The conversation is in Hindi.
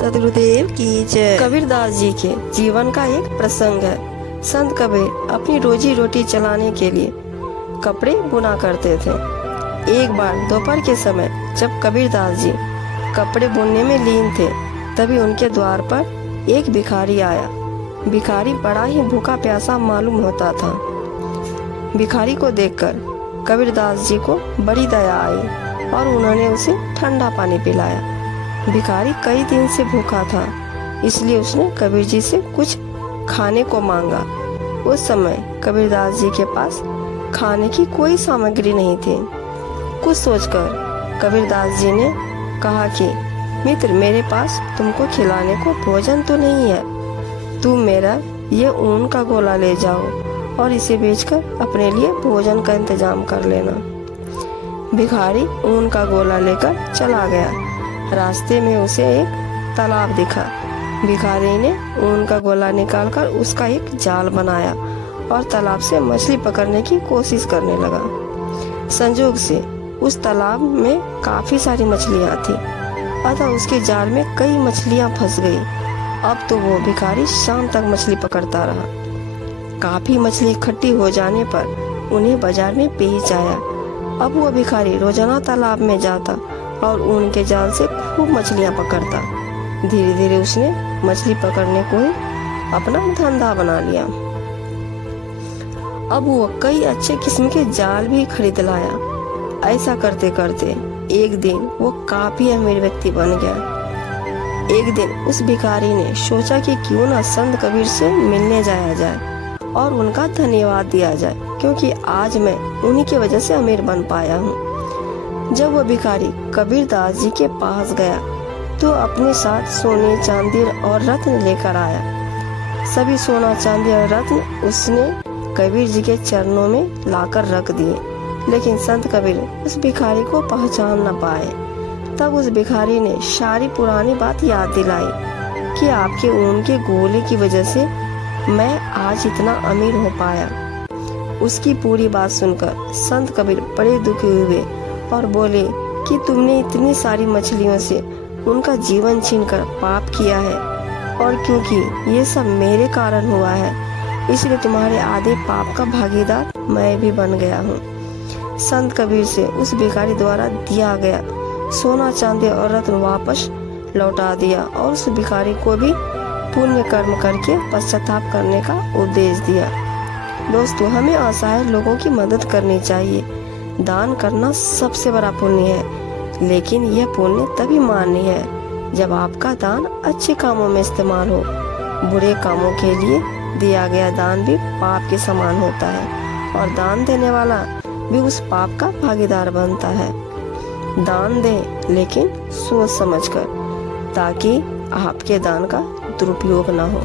सदगुरुदेव की जय। कबीरदास जी के जीवन का एक प्रसंग है। संत कबीर अपनी रोजी रोटी चलाने के लिए कपड़े बुना करते थे। एक बार दोपहर के समय जब कबीरदास जी कपड़े बुनने में लीन थे, तभी उनके द्वार पर एक भिखारी आया। भिखारी बड़ा ही भूखा प्यासा मालूम होता था। भिखारी को देखकर कबीरदास जी को बड़ी दया आई और उन्होंने उसे ठंडा पानी पिलाया। भिखारी कई दिन से भूखा था, इसलिए उसने कबीर जी से कुछ खाने को मांगा। उस समय कबीरदास जी के पास खाने की कोई सामग्री नहीं थी। कुछ सोचकर कबीरदास जी ने कहा कि मित्र, मेरे पास तुमको खिलाने को भोजन तो नहीं है, तुम मेरा ये ऊन का गोला ले जाओ और इसे बेचकर अपने लिए भोजन का इंतजाम कर लेना। भिखारी ऊन का गोला लेकर चला गया। रास्ते में उसे एक तालाब दिखा। भिखारी ने ऊन का गोला निकालकर उसका एक जाल बनाया और तालाब से मछली पकड़ने की कोशिश करने लगा। संजोग से उस तालाब में काफी सारी मछलियां थी, अतः उसके जाल में कई मछलियां फंस गई। अब तो वो भिखारी शाम तक मछली पकड़ता रहा। काफी मछली इकट्ठी हो जाने पर उन्हें बाजार में बेच आया। अब वो भिखारी रोजाना तालाब में जाता और ऊन के जाल से खूब मछलियां पकड़ता। धीरे धीरे उसने मछली पकड़ने को ही अपना धंधा बना लिया। अब वो कई अच्छे किस्म के जाल भी खरीद लाया। ऐसा करते करते एक दिन वो काफी अमीर व्यक्ति बन गया। एक दिन उस भिखारी ने सोचा कि क्यों ना संत कबीर से मिलने जाया जाए और उनका धन्यवाद दिया जाए, क्योंकि आज मैं उन्हीं की वजह से अमीर बन पाया हूँ। जब वो भिखारी कबीरदास जी के पास गया तो अपने साथ सोने, चांदी और रत्न लेकर आया। सभी सोना, चांदी और रत्न उसने कबीर जी के चरणों में लाकर रख दिए, लेकिन संत कबीर उस भिखारी को पहचान न पाए। तब उस भिखारी ने सारी पुरानी बात याद दिलाई कि आपके ऊन के गोले की वजह से मैं आज इतना अमीर हो पाया। उसकी पूरी बात सुनकर संत कबीर बड़े दुखी हुए और बोले कि तुमने इतनी सारी मछलियों से उनका जीवन छीनकर पाप किया है, और क्योंकि ये सब मेरे कारण हुआ है, इसलिए तुम्हारे आधे पाप का भागीदार मैं भी बन गया हूँ। संत कबीर से उस भिखारी द्वारा दिया गया सोना, चांदी और रत्न वापस लौटा दिया और उस भिखारी को भी पुण्य कर्म करके पश्चाताप करने का उपदेश दिया। दोस्तों, हमें असहाय लोगों की मदद करनी चाहिए। दान करना सबसे बड़ा पुण्य है, लेकिन यह पुण्य तभी मान्य है जब आपका दान अच्छे कामों में इस्तेमाल हो। बुरे कामों के लिए दिया गया दान भी पाप के समान होता है और दान देने वाला भी उस पाप का भागीदार बनता है। दान दें, लेकिन सोच समझकर, ताकि आपके दान का दुरुपयोग न हो।